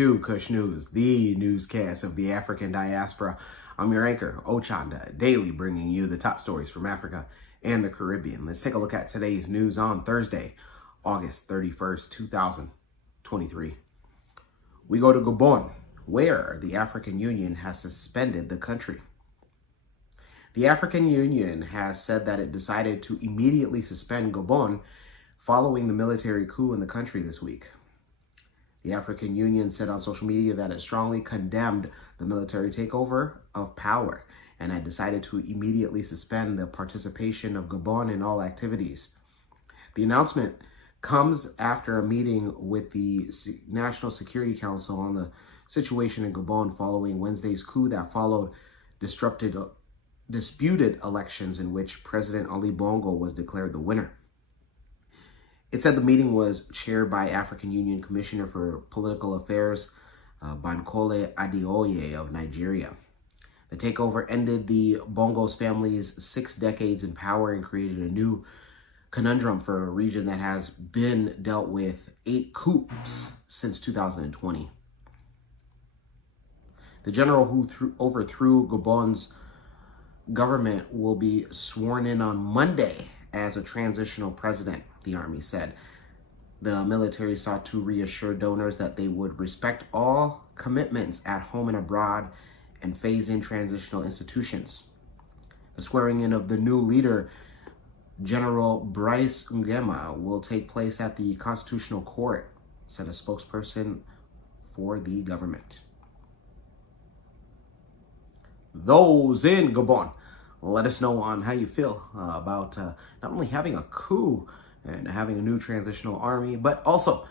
to Kush News, the newscast of the African diaspora. I'm your anchor, Ochanda, daily bringing you the top stories from Africa and the Caribbean. Let's take a look at today's news on Thursday, August 31st, 2023. We go to Gabon, where the African Union has suspended the country. The African Union has said that it decided to immediately suspend Gabon following the military coup in the country this week. The African Union said on social media that it strongly condemned the military takeover of power and had decided to immediately suspend the participation of Gabon in all activities. The announcement comes after a meeting with the National Security Council on the situation in Gabon following Wednesday's coup that followed disputed elections in which President Ali Bongo was declared the winner. It said the meeting was chaired by African Union Commissioner for Political Affairs, Bankole Adeoye of Nigeria. The takeover ended the Bongo's family's 6 decades in power and created a new conundrum for a region that has been dealt with 8 coups since 2020. The general who overthrew Gabon's government will be sworn in on Monday as a transitional president, the army said. The military sought to reassure donors that they would respect all commitments at home and abroad and phase in transitional institutions. The swearing in of the new leader, General Brice Nguema, will take place at the Constitutional Court, said a spokesperson for the government. Those in Gabon, let us know on how you feel about not only having a coup and having a new transitional army, but also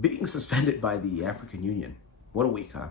being suspended by the African Union. What a week, huh?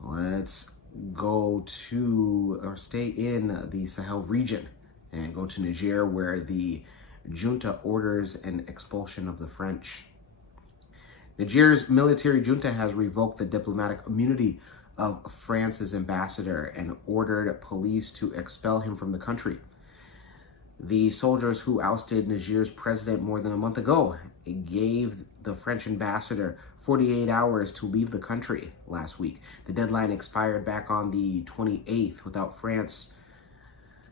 Let's go to, or stay in the Sahel region and go to Niger, where the junta orders an expulsion of the French. Niger's military junta has revoked the diplomatic immunity of France's ambassador and ordered police to expel him from the country. The soldiers who ousted Niger's president more than a month ago gave the French ambassador 48 hours to leave the country last week. The deadline expired back on the 28th without France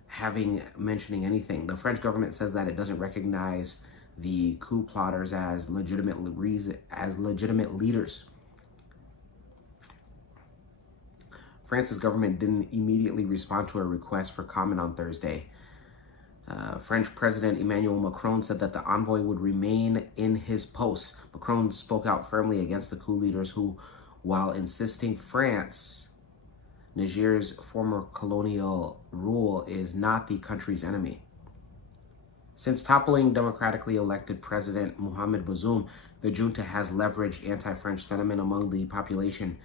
having mentioning anything. The French government says that it doesn't recognize the coup plotters as legitimate leaders. France's government didn't immediately respond to a request for comment on Thursday. French President Emmanuel Macron said that the envoy would remain in his post. Macron spoke out firmly against the coup leaders who, while insisting France, Niger's former colonial rule, is not the country's enemy. Since toppling democratically elected President Mohamed Bazoum, the junta has leveraged anti-French sentiment among the population.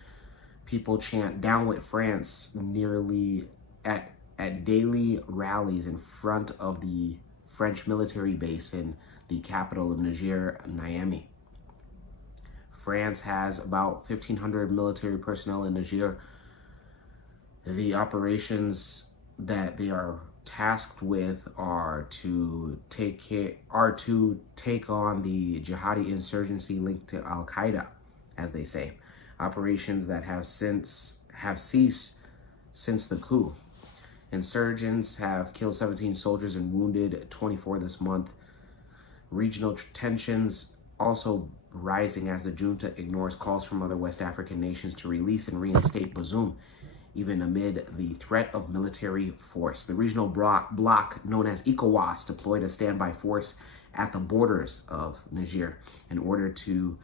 People chant "down with France" nearly at daily rallies in front of the French military base in the capital of Niger, Niamey. France has about 1,500 military personnel in Niger. The operations that they are tasked with are to take on the jihadi insurgency linked to Al-Qaeda, as they say. Operations that have ceased since the coup. Insurgents have killed 17 soldiers and wounded 24 this month. Regional tensions also rising as the junta ignores calls from other West African nations to release and reinstate Bazoum, even amid the threat of military force. The regional bloc known as ECOWAS deployed a standby force at the borders of Niger in order to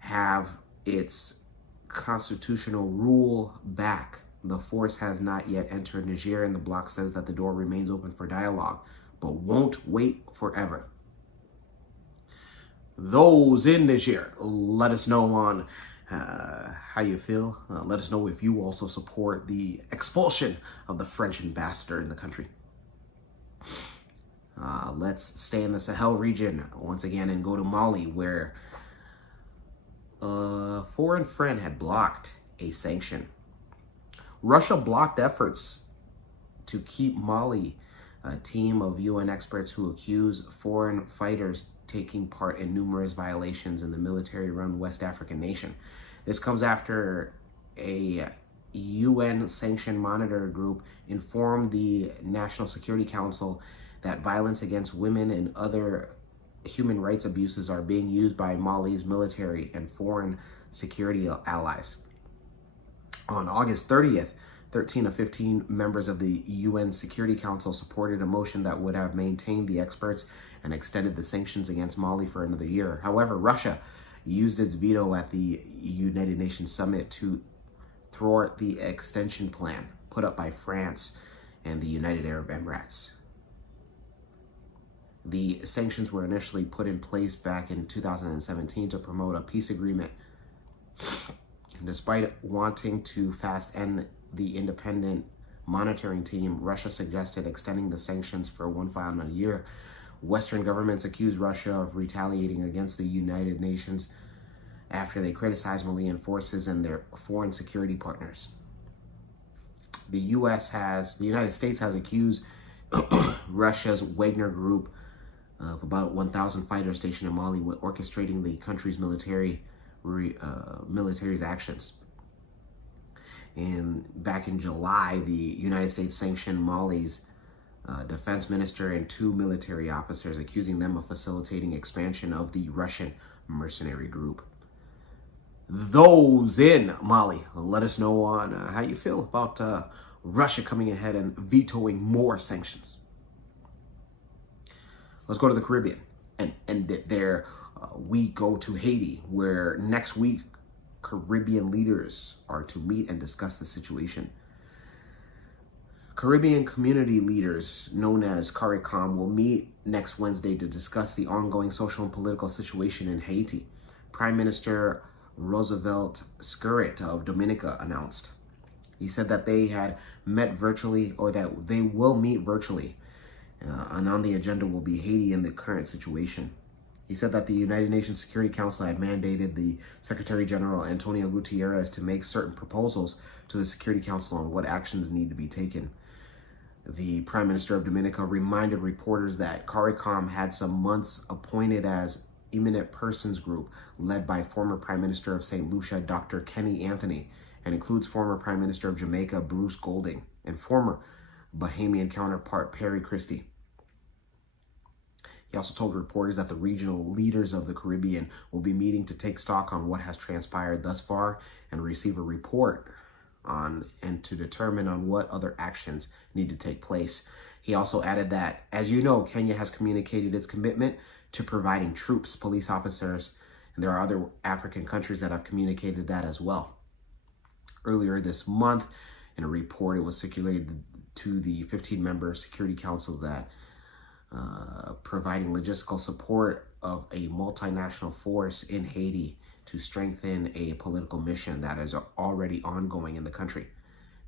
have its constitutional rule back. The force has not yet entered Niger, and the bloc says that the door remains open for dialogue, but won't wait forever. Those in Niger, let us know on how you feel. Let us know if you also support the expulsion of the French ambassador in the country. Let's stay in the Sahel region once again and go to Mali, where a foreign friend had blocked a sanction. Russia blocked efforts to keep Mali, a team of UN experts who accuse foreign fighters taking part in numerous violations in the military-run West African nation. This comes after a UN-sanctioned monitor group informed the National Security Council that violence against women and other human rights abuses are being used by Mali's military and foreign security allies. On August 30th, 13 of 15 members of the UN Security Council supported a motion that would have maintained the experts and extended the sanctions against Mali for another year. However, Russia used its veto at the United Nations summit to thwart the extension plan put up by France and the United Arab Emirates. The sanctions were initially put in place back in 2017 to promote a peace agreement. Despite wanting to fast end the independent monitoring team, Russia suggested extending the sanctions for one final year. Western governments accused Russia of retaliating against the United Nations after they criticized Malian forces and their foreign security partners. The United States has accused Russia's Wagner Group of about 1,000 fighters stationed in Mali with orchestrating the country's military's actions. And back in July, the United States sanctioned Mali's defense minister and 2 military officers, accusing them of facilitating expansion of the Russian mercenary group. Those in Mali, let us know on how you feel about Russia coming ahead and vetoing more sanctions. Let's go to the Caribbean, and there we go to Haiti, where next week Caribbean leaders are to meet and discuss the situation. Caribbean community leaders, known as CARICOM, will meet next Wednesday to discuss the ongoing social and political situation in Haiti. Prime Minister Roosevelt Skerrit of Dominica announced. He said that they had met virtually, or that they will meet virtually, and on the agenda will be Haiti and the current situation. He said that the United Nations Security Council had mandated the Secretary General Antonio Guterres to make certain proposals to the Security Council on what actions need to be taken. The Prime Minister of Dominica reminded reporters that CARICOM had some months appointed as Eminent Persons Group, led by former Prime Minister of St. Lucia, Dr. Kenny Anthony, and includes former Prime Minister of Jamaica, Bruce Golding, and former Bahamian counterpart, Perry Christie. He also told reporters that the regional leaders of the Caribbean will be meeting to take stock on what has transpired thus far and receive a report on and to determine on what other actions need to take place. He also added that, as you know, Kenya has communicated its commitment to providing troops, police officers, and there are other African countries that have communicated that as well. Earlier this month, in a report, it was circulated to the 15-member Security Council that providing logistical support of a multinational force in Haiti to strengthen a political mission that is already ongoing in the country.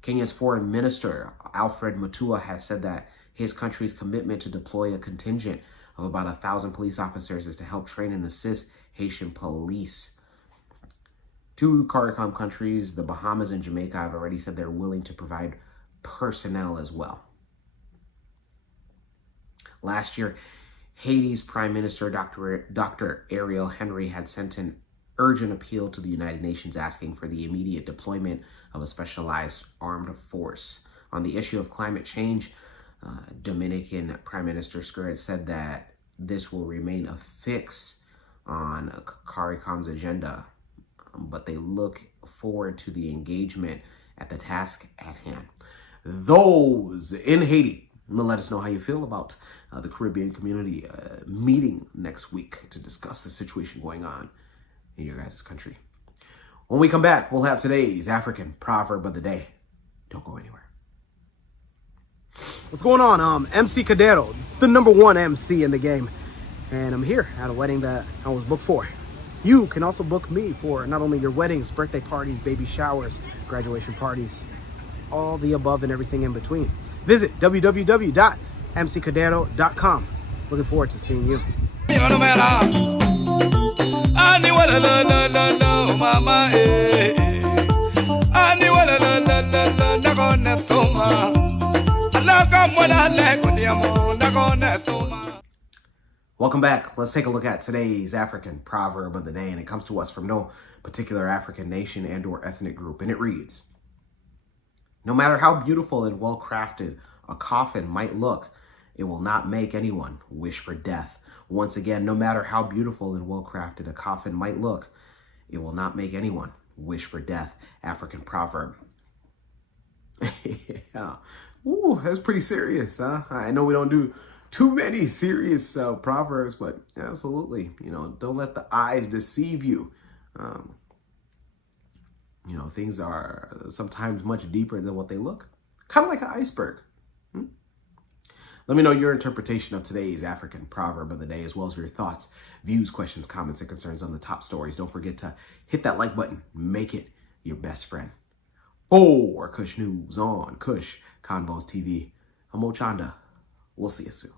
Kenya's Foreign Minister, Alfred Mutua, has said that his country's commitment to deploy a contingent of about 1,000 police officers is to help train and assist Haitian police. 2 CARICOM countries, the Bahamas and Jamaica, have already said they're willing to provide personnel as well. Last year, Haiti's Prime Minister, Dr. Ariel Henry, had sent an urgent appeal to the United Nations asking for the immediate deployment of a specialized armed force. On the issue of climate change, Dominican Prime Minister Skerrit said that this will remain a fix on CARICOM's agenda, but they look forward to the engagement at the task at hand. Those in Haiti, let us know how you feel about the Caribbean community meeting next week to discuss the situation going on in your guys' country. When we come back, we'll have today's African proverb of the day. Don't go anywhere. What's going on? MC Cadero, the #1 MC in the game. And I'm here at a wedding that I was booked for. You can also book me for not only your weddings, birthday parties, baby showers, graduation parties, all the above and everything in between. Visit www.mccadero.com. Looking forward to seeing you. Welcome back. Let's take a look at today's African proverb of the day, and it comes to us from no particular African nation and or ethnic group, and it reads, no matter how beautiful and well-crafted a coffin might look, it will not make anyone wish for death. Once again, no matter how beautiful and well-crafted a coffin might look, it will not make anyone wish for death. African proverb. Yeah. Ooh, that's pretty serious, huh? I know we don't do too many serious proverbs, but absolutely, don't let the eyes deceive you. Things are sometimes much deeper than what they look. Kind of like an iceberg. Let me know your interpretation of today's African proverb of the day, as well as your thoughts, views, questions, comments, and concerns on the top stories. Don't forget to hit that like button. Make it your best friend. For Kush News on Kush Convos TV, I'm Ochanda. We'll see you soon.